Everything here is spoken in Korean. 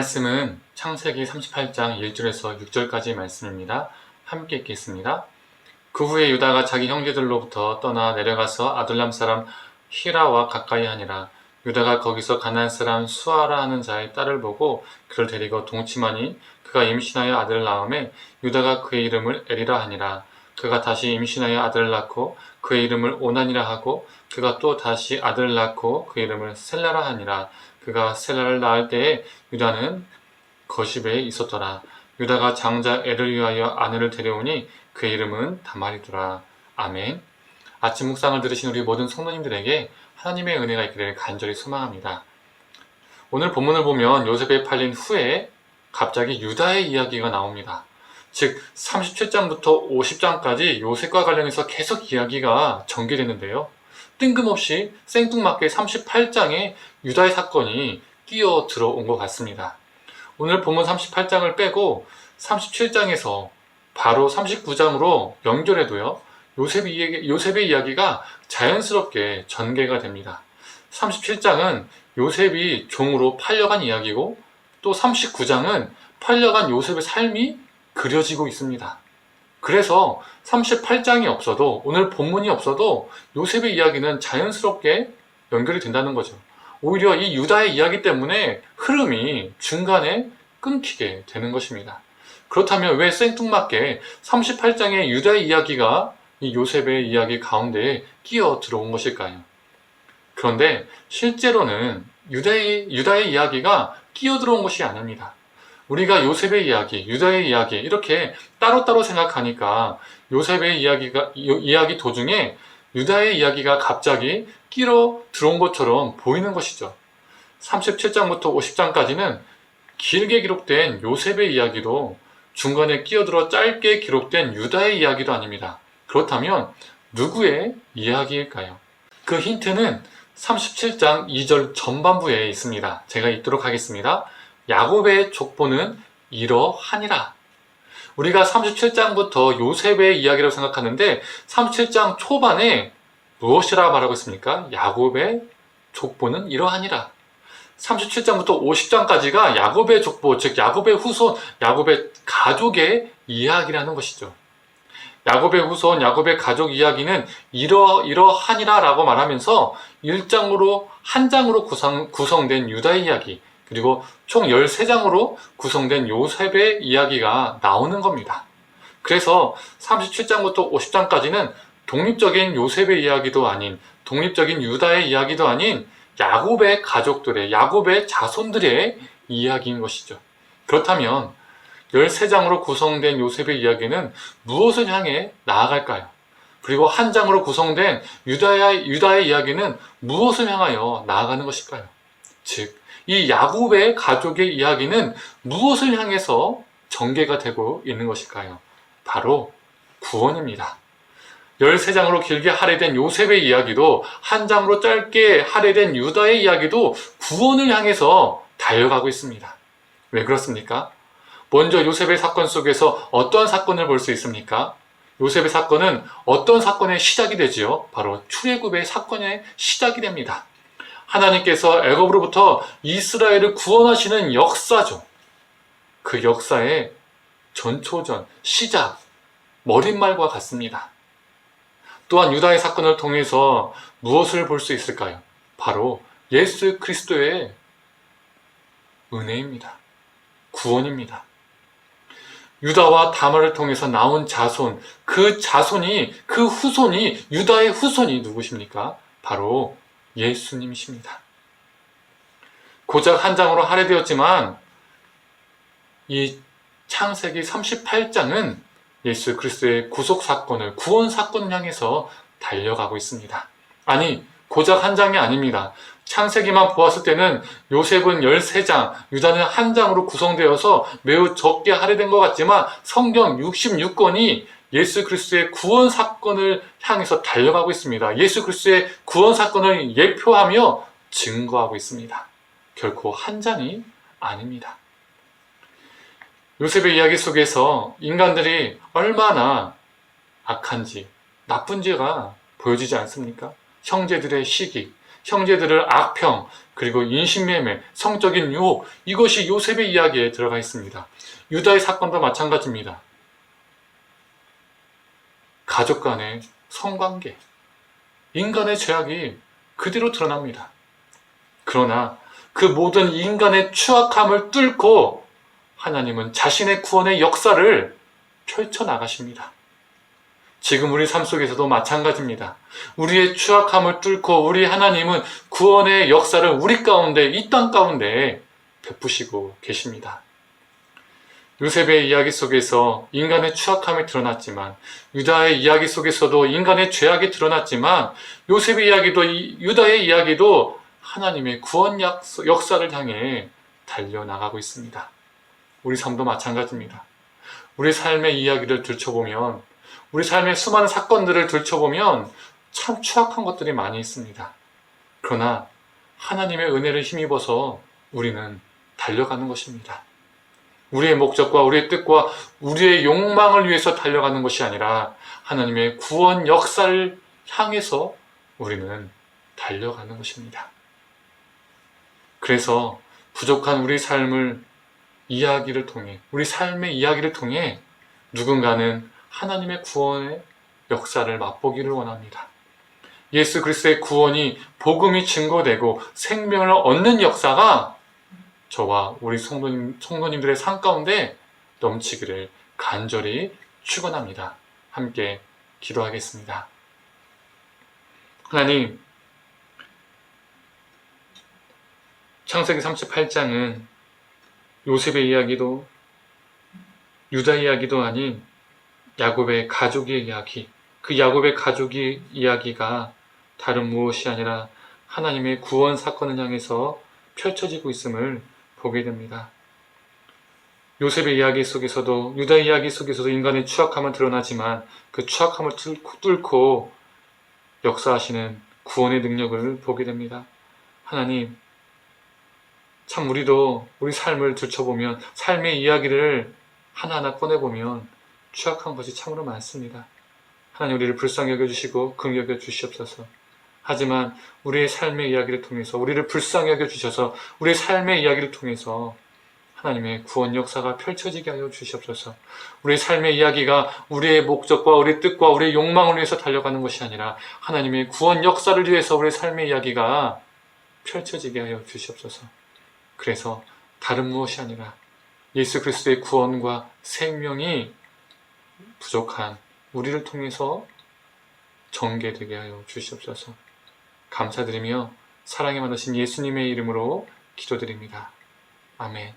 말씀은 창세기 38장 1절에서 6절까지 말씀입니다. 함께 읽겠습니다. 그 후에 유다가 자기 형제들로부터 떠나 내려가서 아둘람 사람 히라와 가까이 하니라. 유다가 거기서 가나안 사람 수아라 하는 자의 딸을 보고 그를 데리고 동침하니 그가 임신하여 아들을 낳음에 유다가 그의 이름을 에리라 하니라. 그가 다시 임신하여 아들을 낳고 그의 이름을 오난이라 하고 그가 또 다시 아들을 낳고 그 이름을 셀라라 하니라. 그가 셀라를 낳을 때에 유다는 거시베에 있었더라. 유다가 장자 엘을 위하여 아내를 데려오니 그의 이름은 다말이더라. 아멘. 아침 묵상을 들으신 우리 모든 성도님들에게 하나님의 은혜가 있기를 간절히 소망합니다. 오늘 본문을 보면 요셉에 팔린 후에 갑자기 유다의 이야기가 나옵니다. 즉 37장부터 50장까지 요셉과 관련해서 계속 이야기가 전개되는데요. 뜬금없이 생뚱맞게 38장에 유다의 사건이 끼어 들어온 것 같습니다. 오늘 본문 38장을 빼고 37장에서 바로 39장으로 연결해도요, 요셉의 이야기가 자연스럽게 전개가 됩니다. 37장은 요셉이 종으로 팔려간 이야기고, 또 39장은 팔려간 요셉의 삶이 그려지고 있습니다. 그래서 38장이 없어도, 오늘 본문이 없어도 요셉의 이야기는 자연스럽게 연결이 된다는 거죠. 오히려 이 유다의 이야기 때문에 흐름이 중간에 끊기게 되는 것입니다. 그렇다면 왜 생뚱맞게 38장의 유다의 이야기가 이 요셉의 이야기 가운데에 끼어 들어온 것일까요? 그런데 실제로는 유다의 이야기가 끼어 들어온 것이 아닙니다. 우리가 요셉의 이야기, 유다의 이야기 이렇게 따로따로 생각하니까 요셉의 이야기 도중에 유다의 이야기가 갑자기 끼어 들어온 것처럼 보이는 것이죠. 37장부터 50장까지는 길게 기록된 요셉의 이야기도 중간에 끼어들어 짧게 기록된 유다의 이야기도 아닙니다. 그렇다면 누구의 이야기일까요? 그 힌트는 37장 2절 전반부에 있습니다. 제가 읽도록 하겠습니다. 야곱의 족보는 이러하니라. 우리가 37장부터 요셉의 이야기라고 생각하는데 37장 초반에 무엇이라 말하고 있습니까? 야곱의 족보는 이러하니라. 37장부터 50장까지가 야곱의 족보, 즉 야곱의 후손, 야곱의 가족의 이야기라는 것이죠. 야곱의 후손, 야곱의 가족 이야기는 이러하니라 라고 말하면서 한 장으로 구성된 유다의 이야기, 그리고 총 13장으로 구성된 요셉의 이야기가 나오는 겁니다. 그래서 37장부터 50장까지는 독립적인 요셉의 이야기도 아닌, 독립적인 유다의 이야기도 아닌 야곱의 가족들의, 야곱의 자손들의 이야기인 것이죠. 그렇다면 13장으로 구성된 요셉의 이야기는 무엇을 향해 나아갈까요? 그리고 한 장으로 구성된 유다의 이야기는 무엇을 향하여 나아가는 것일까요? 즉, 이 야곱의 가족의 이야기는 무엇을 향해서 전개가 되고 있는 것일까요? 바로 구원입니다. 13장으로 길게 할애된 요셉의 이야기도 한 장으로 짧게 할애된 유다의 이야기도 구원을 향해서 달려가고 있습니다. 왜 그렇습니까? 먼저 요셉의 사건 속에서 어떠한 사건을 볼 수 있습니까? 요셉의 사건은 어떤 사건의 시작이 되지요? 바로 출애굽의 사건의 시작이 됩니다. 하나님께서 애굽으로부터 이스라엘을 구원하시는 역사죠. 그 역사의 전초전, 시작, 머릿말과 같습니다. 또한 유다의 사건을 통해서 무엇을 볼 수 있을까요? 바로 예수 그리스도의 은혜입니다. 구원입니다. 유다와 다말을 통해서 나온 자손, 그 후손이, 유다의 후손이 누구십니까? 바로 예수님이십니다. 고작 한 장으로 할애되었지만 이 창세기 38장은 예수 그리스도의 구속 사건을, 구원 사건을 향해서 달려가고 있습니다. 아니, 고작 한 장이 아닙니다. 창세기만 보았을 때는 요셉은 13장, 유다는 한 장으로 구성되어서 매우 적게 할애된 것 같지만 성경 66권이 예수 그리스도의 구원 사건을 향해서 달려가고 있습니다. 예수 그리스도의 구원 사건을 예표하며 증거하고 있습니다. 결코 한 장이 아닙니다. 요셉의 이야기 속에서 인간들이 얼마나 악한지, 나쁜지가 보여지지 않습니까? 형제들의 시기, 형제들을 악평, 그리고 인신매매, 성적인 유혹, 이것이 요셉의 이야기에 들어가 있습니다. 유다의 사건도 마찬가지입니다. 가족 간의 성관계, 인간의 죄악이 그대로 드러납니다. 그러나 그 모든 인간의 추악함을 뚫고 하나님은 자신의 구원의 역사를 펼쳐나가십니다. 지금 우리 삶 속에서도 마찬가지입니다. 우리의 추악함을 뚫고 우리 하나님은 구원의 역사를 우리 가운데, 이 땅 가운데 베푸시고 계십니다. 요셉의 이야기 속에서 인간의 추악함이 드러났지만, 유다의 이야기 속에서도 인간의 죄악이 드러났지만, 요셉의 이야기도 유다의 이야기도 하나님의 구원 역사를 향해 달려나가고 있습니다. 우리 삶도 마찬가지입니다. 우리 삶의 이야기를 들춰보면, 우리 삶의 수많은 사건들을 들춰보면 참 추악한 것들이 많이 있습니다. 그러나 하나님의 은혜를 힘입어서 우리는 달려가는 것입니다. 우리의 목적과 우리의 뜻과 우리의 욕망을 위해서 달려가는 것이 아니라 하나님의 구원 역사를 향해서 우리는 달려가는 것입니다. 그래서 부족한 우리 삶을 이야기를 통해, 우리 삶의 이야기를 통해 누군가는 하나님의 구원의 역사를 맛보기를 원합니다. 예수 그리스도의 구원이 복음이 증거되고 생명을 얻는 역사가 저와 우리 성도님들의 삶 가운데 넘치기를 간절히 축원합니다. 함께 기도하겠습니다. 하나님, 창세기 38장은 요셉의 이야기도 유다 이야기도 아닌 야곱의 가족의 이야기, 그 야곱의 가족의 이야기가 다른 무엇이 아니라 하나님의 구원 사건을 향해서 펼쳐지고 있음을 보게 됩니다. 요셉의 이야기 속에서도, 유다의 이야기 속에서도 인간의 추악함은 드러나지만 그 추악함을 뚫고 역사하시는 구원의 능력을 보게 됩니다. 하나님, 참 우리도 우리 삶을 들춰보면, 삶의 이야기를 하나하나 꺼내보면 추악한 것이 참으로 많습니다. 하나님, 우리를 불쌍히 여겨주시고 긍휼히 여겨주시옵소서. 하지만 우리의 삶의 이야기를 통해서, 우리를 불쌍히 여겨주셔서 우리의 삶의 이야기를 통해서 하나님의 구원 역사가 펼쳐지게 하여 주시옵소서. 우리의 삶의 이야기가 우리의 목적과 우리의 뜻과 우리의 욕망을 위해서 달려가는 것이 아니라 하나님의 구원 역사를 위해서 우리의 삶의 이야기가 펼쳐지게 하여 주시옵소서. 그래서 다른 무엇이 아니라 예수 그리스도의 구원과 생명이 부족한 우리를 통해서 전개되게 하여 주시옵소서. 감사드리며 사랑에 많으신 예수님의 이름으로 기도드립니다. 아멘.